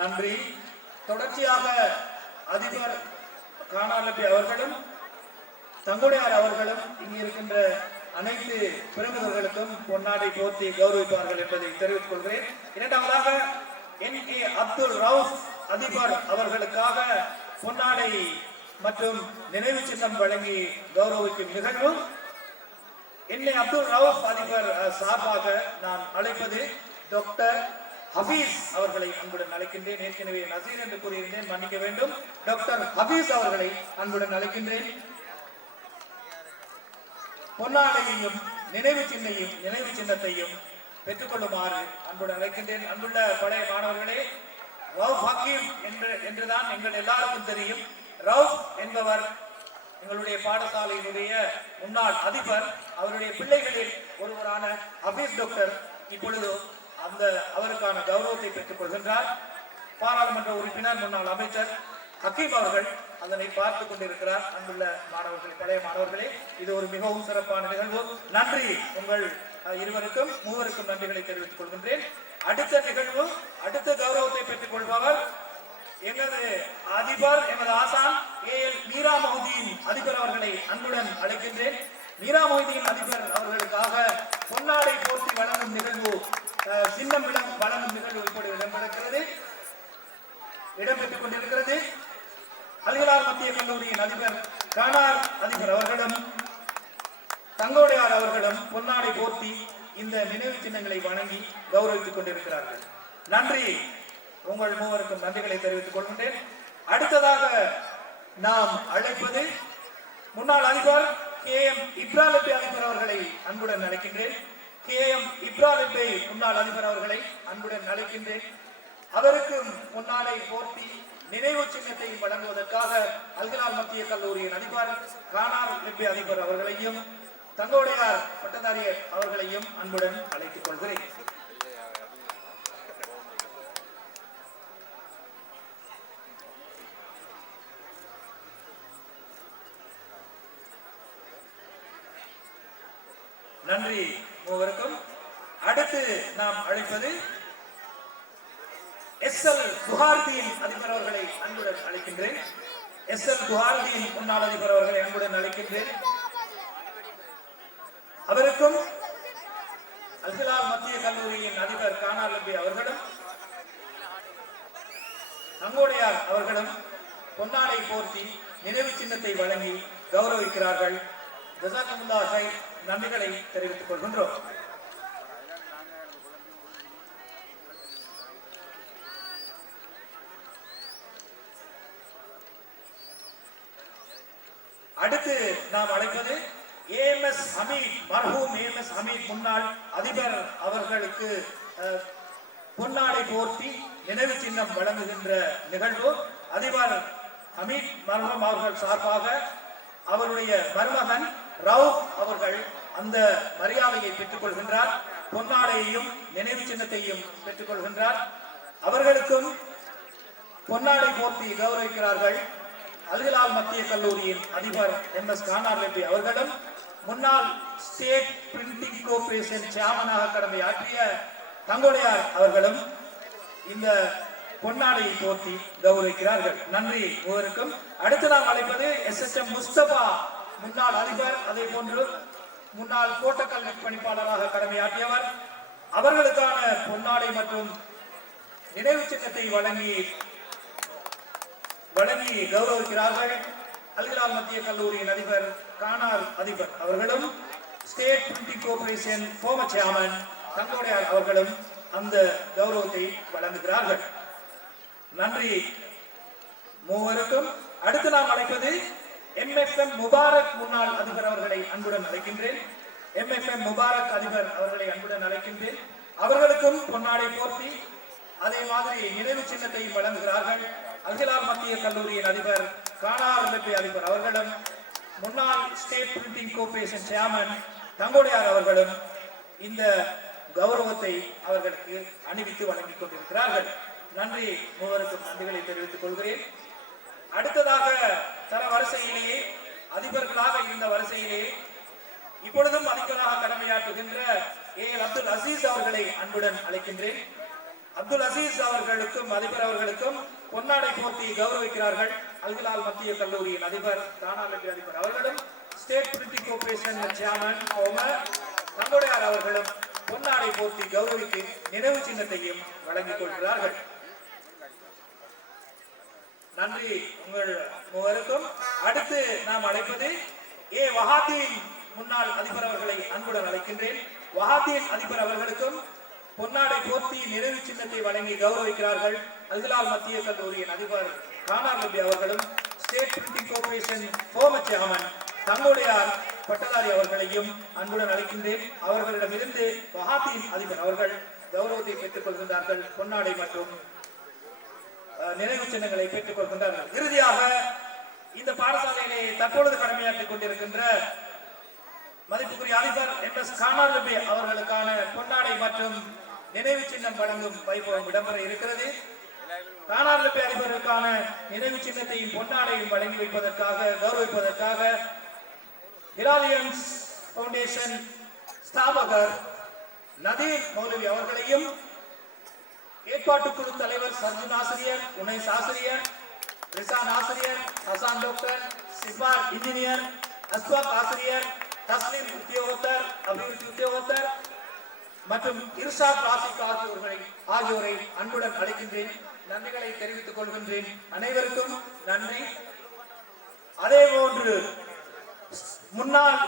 நன்றி. தொடர்ச்சியாக அதிபர் கானாலப்பி அவர்களும் தங்குடையார் அவர்களும் இங்கு இருக்கின்ற அனைத்து பிரமுகர்களுக்கும் பொன்னாடை போர்த்தி கௌரவிப்பார்கள் என்பதை தெரிவித்துக் கொள்கிறேன். இரண்டாவதாக NA அப்துல் ரவுஃப் அதிபர் அவர்களுக்காக பொன்னாடை மற்றும் நினைவு சின்னம் வழங்கி கௌரவிக்கும் நிகழ்வு NA அப்துல் ரவுஃப் அதிபர் சார்பாக நான் அழைப்பது டாக்டர் ஹபீஸ் அவர்களை அன்புடன் அழைக்கின்றேன். ஏற்கனவே நசீர் என்று கூறியிருந்தேன், மன்னிக்க வேண்டும். டாக்டர் ஹபீஸ் அவர்களை அன்புடன் அழைக்கின்றேன். பொன்னாடையையும் நினைவு சின்னத்தையும் பெற்றுக் கொள்ளுமாறு அன்புடன் அழைக்கின்றேன். அன்புள்ள பழைய மாணவர்களே, ரவுஃப் ஹக்கீம் என்றுதான் எங்கள் எல்லாருக்கும் தெரியும். ரவுஃப் என்பவர் எங்களுடைய பாடசாலையினுடைய முன்னாள் அதிபர். அவருடைய பிள்ளைகளில் ஒருவரான ஹபீஸ் டாக்டர் இப்பொழுது அவருக்கான கௌரவத்தை பெற்றுக் கொள்கின்றார். பாராளுமன்ற உறுப்பினர் முன்னாள் அமைச்சர் ஹக்கீம் அவர்கள் அதனை பார்த்துக் கொண்டிருக்கிறார். அங்குள்ள மாணவர்கள், பழைய மாணவர்களே, இது ஒரு மிகவும் சிறப்பான நிகழ்வு. நன்றி. உங்கள் இருவருக்கும் மூவருக்கும் நன்றிகளை தெரிவித்துக் கொள்கின்றேன். அடுத்த நிகழ்வு, அடுத்த கௌரவத்தை பெற்றுக் கொள்பவர் எங்களது அதிபர், எமது ஆசான் AL மீரா மொஹிதீன் அதிபர் அவர்களை அன்புடன் அழைக்கின்றேன். மீரா மொஹிதீன் அதிபர் அவர்களுக்காக பொன்னாடை போட்டி வழங்கும் நிகழ்வு, சின்னம் வழங்கும் நிகழ்வு இப்படி இடம்பெற்றுக் கொண்டிருக்கிறது. அல்ஹிலால் மத்திய கல்லூரியின் அதிபர் கானார் அதிபர் அவர்களும் தங்கோடையார் அவர்களும் பொன்னாடை போர்த்தி இந்த நினைவு சின்னங்களை வழங்கி கௌரவித்துக் கொண்டிருக்கிறார்கள். நன்றி. உங்கள் மூவருக்கும் நன்றிகளை தெரிவித்துக் கொள்கின்றேன். அடுத்ததாக நாம் அழைப்பது முன்னாள் அதிபர் KM இப்ராலிப்பை அதிபர் அவர்களை அன்புடன் அழைக்கின்றேன். KM இப்ராலிப்பை முன்னாள் அதிபர் அவர்களை அன்புடன் அழைக்கின்றேன். அவருக்கும் பொன்னாடை போர்த்தி நினைவு சின்னத்தை வழங்குவதற்காக அல்ஹிலால் மத்திய கல்லூரியின் அதிபர் கானார் லெப்பி அதிபர் அவர்களையும் தங்கோடையார் பட்டதாரி அவர்களையும் அன்புடன் அழைத்துக் கொள்கிறேன். நன்றி மூவருக்கும். அடுத்து நாம் அழைப்பது SL குஹார்தீன் அதிபர் அவர்களை அன்புடன் அழைக்கின்றேன். SL குஹார்தீன் முன்னாள் அதிபர் அவர்களை அன்புடன் அழைக்கின்றேன். அவருக்கும் அல்ஹிலால் மத்திய கல்லூரியின் அதிபர் கானார் லெப்பி அவர்களும் தங்கோடையார் அவர்களும் பொன்னாடை போர்த்தி நினைவு சின்னத்தை வழங்கி கௌரவிக்கிறார்கள். ஜஸாக்கமுல்லாஹ் ஹைர். நன்றிகளை தெரிவித்துக் கொள்கின்றோம். அடுத்து நாம் அழைப்பது AMS ஹமீத், மர்ஹூம் AMS ஹமீத் முன்னாள் அதிபர் அவர்களுக்கு பொன்னாடை போர்த்தி நினைவு சின்னம் வழங்குகின்ற நிகழ்வு. அதிபர் ஹமீத் மர்ஹூம் அவர்கள் சார்பாக அவருடைய மருமகன் ரவுஃப் அவர்கள் அந்த மரியாதையை பெற்றுக் கொள்கின்றார். பொன்னாடையையும் நினைவு சின்னத்தையும் பெற்றுக் கொள்கின்றார். அவர்களுக்கும் பொன்னாடை போர்த்தி கௌரவிக்கிறார்கள் அல்ஹிலால் மத்திய கல்லூரியின் அதிபர் MS கானார் லெப்பி அவர்களும் முன்னாள் ஸ்டேட் பிரிண்டிங் கோர்பரேஷன் சேர்மனாக கடமையாற்றிய தங்கோடையார் அவர்களும் இந்த பொன்னாடையை போர்த்தி கௌரவிக்கிறார்கள். நன்றி மூவருக்கும். அடுத்து நாம் அழைப்பது SHM முஸ்தபா முன்னாள் அதிபர், அதே போன்று முன்னாள் கோட்டக்கல்வி பணிப்பாளராக கடமையாற்றியவர். அவர்களுக்கான பொன்னாடை மற்றும் நினைவு சின்னத்தை வழங்கி கௌரவிக்கிறார்கள் அல்ஹிலால் மத்திய கல்லூரியின் அதிபர் கானார் அதிபர் அவர்களும் state printing corporation former chairman Thangodaiyar அவர்களும் அந்த கௌரவத்தை வழங்குகிறார்கள். நன்றி மூவருக்கும். அடுத்து நாம் அழைப்பது MFM முபாரக் முன்னாள் அதிபர் அவர்களை அன்புடன் அழைக்கின்றேன். MFM முபாரக் அதிபர் அவர்களை அன்புடன் அழைக்கின்றேன். அவர்களுக்கும் பொன்னாடை போர்த்தி அதே மாதிரி நினைவு சின்னத்தை வழங்குகிறார்கள் அல்ஹிலால் மத்திய கல்லூரியின் அதிபர் கானார் லெப்பி அதிபர் அவர்களும் முன்னாள் state printing corporation chairman Thangodaiyar அவர்களும் இந்த கௌரவத்தை அவர்களுக்கு அணிவித்து வழங்கிக் கொண்டிருக்கிறார்கள். நன்றி மூவருக்கும் நன்றிகளை தெரிவித்துக் கொள்கிறேன். அடுத்ததாக தர வரிசையிலேயே அதிபர்களாக இருந்த வரிசையிலேயே இப்பொழுதும் அதிபராக கடமையாற்றுகின்ற AL அப்துல் அசீஸ் அவர்களை அன்புடன் அழைக்கின்றேன். அப்துல் அசீஸ் அவர்களுக்கும் அதிபர் அவர்களுக்கும் பொன்னாடை போர்த்தி கௌரவிக்கிறார்கள். அல்ஹிலால் மத்திய கல்லூரியின் அதிபர் தானாலஜி அதிபர் அவர்களும் state printing corporation chairman Thangodaiyar அவர்களும் பொன்னாடை போர்த்தி கௌரவித்து நினைவு சின்னத்தையும் வழங்கிக் கொள்கிறார்கள். நன்றி உங்கள் மூவருக்கும். அடுத்து நாம் அழைப்பது வஹாதீன் முன்னாள் அதிபர் அவர்களை அன்புடன் அழைக்கின்றேன். வஹாதீன் அதிபர் அவர்களுக்கும் பொன்னாடை போர்த்தி நிறைவு சின்னத்தை வழங்கி கௌரவிக்கிறார்கள். அல்ஹிலால் மத்திய கல்லூரியின் அதிபர் கானார் நபி அவர்களும் ஸ்டேட் பிரிண்டிங் கார்ப்பரேஷன் சேர்மன் தங்கோடையார் பட்டதாரி அவர்களையும் அன்புடன் அழைக்கின்றேன். அவர்களிடமிருந்து வஹாதீன் அதிபர் அவர்கள் கௌரவத்தை பெற்றுக் கொள்கின்றார்கள். பொன்னாடை மற்றும் நினைவு சின்னங்களை பெற்றுக் கொள்கின்றார்கள். இறுதியாக இந்த பாடசாலையிலே தற்பொழுது கடமையாற்றிக் கொண்டிருக்கின்ற மதிப்புக்குரிய அதிபர் MS கானார் நபி அவர்களுக்கான பொன்னாடை மற்றும் நினைவு சின்னம் வழங்கும் வைபவம் இடம்பெற இருக்கிறது. கானார் நபி அதிபருக்கான நினைவு சின்னத்தையும் பொன்னாடையும் வழங்கி வைப்பதற்காக கௌரவிப்பதற்காக ஹிலாலியன்ஸ் பவுண்டேஷன் ஸ்தாபகர் நதீர் மௌலவி அவர்களையும் ஏற்பாட்டு குழு தலைவர் சர்ஜுன் ஆசிரியர், உனைஸ் ஆசிரியர், ரிசான் ஆசிரியர், Hassan doctor, C for engineer, Ashwak ஆசிரியர், தஸ்லீம் உத்தியோகத்தர், அபிவிருத்தி உத்தியோகத்தர் மற்றும் இர்ஷாத் ராசிக் ஆகியோரை அன்புடன் அழைக்கின்றேன். நன்றிகளை தெரிவித்துக் கொள்கின்றேன். அனைவருக்கும் நன்றி. அதே போன்று முன்னாள்